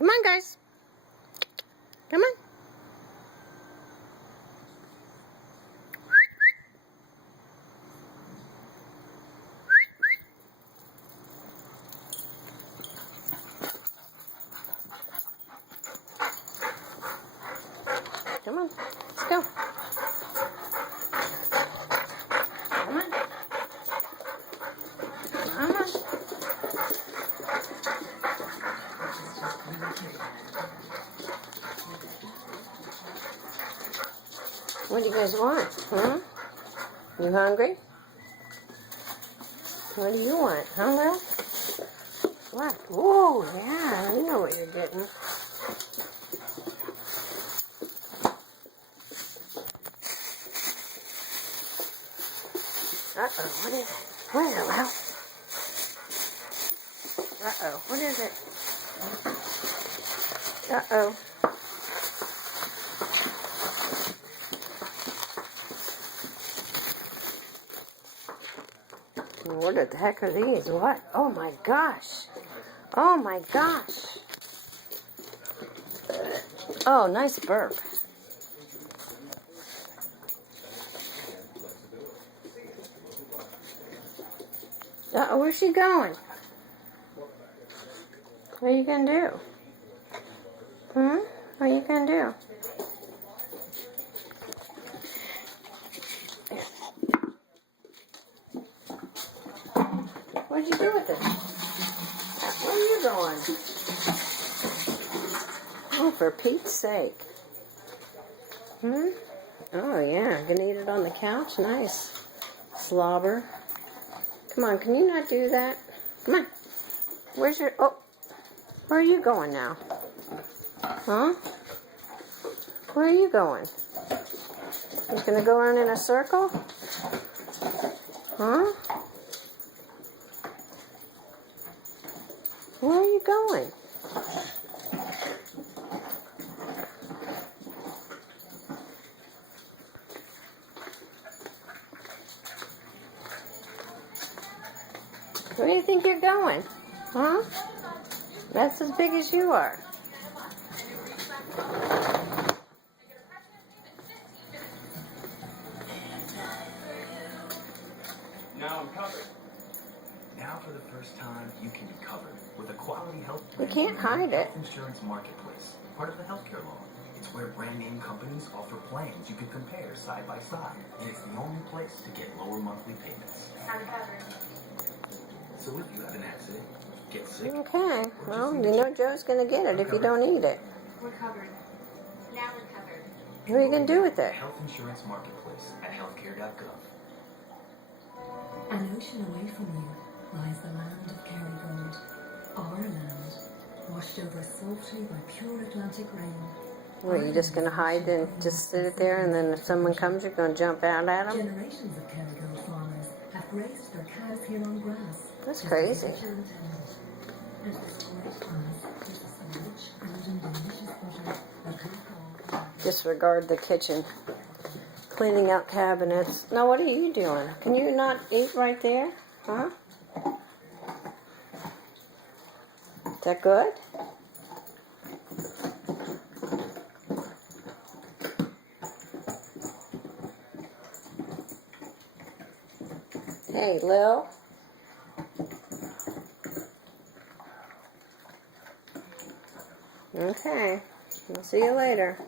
Come on, guys. Come on. Come on. Let's go. Come on. Come on. What do you guys want? You hungry? What do you want? Huh, Will? What? Whoa, yeah, I know what you're getting. Uh-oh, what is it? What is it, Will? Uh-oh, what is it? Uh-oh. What the heck are these? What? Oh my gosh. Oh my gosh. Oh, nice burp. Uh-oh, where's she going? What are you gonna do? What are you gonna do? What'd you do with it? Where are you going? Oh, for Pete's sake. Oh, yeah. Gonna eat it on the couch? Nice. Slobber. Come on, can you not do that? Come on. Where's your... Oh. Where are you going now? Huh? Where are you going? You gonna go around in a circle? Huh? Where are you going? Where do you think you're going? Huh? That's as big as you are. Now I'm covered. Now for the first time, you can be covered with a quality health You can't hide it. Health Insurance Marketplace, part of the healthcare law. It's where brand name companies offer plans you can compare side by side. And it's the only place to get lower monthly payments. I'm covered. So if you have an accident, get sick. Okay. Well, you know Joe's gonna get it if you don't eat it. We're covered. Now we're covered. What are you gonna do with it? Health Insurance Marketplace at healthcare.gov. An ocean away from you lies the land of Kerrygold, our land, washed over softly by pure Atlantic rain. What, are you just gonna hide and just sit it there, and then if someone comes, you're gonna jump out at them? Generations of Kerrygold farmers have raised their cows here on grass. That's crazy. And this great grass gives us a rich and delicious butter that we call. Disregard the kitchen. Cleaning out cabinets. Now, what are you doing? Can you not eat right there? Huh? Is that good? Hey, Lil. Okay. We'll see you later.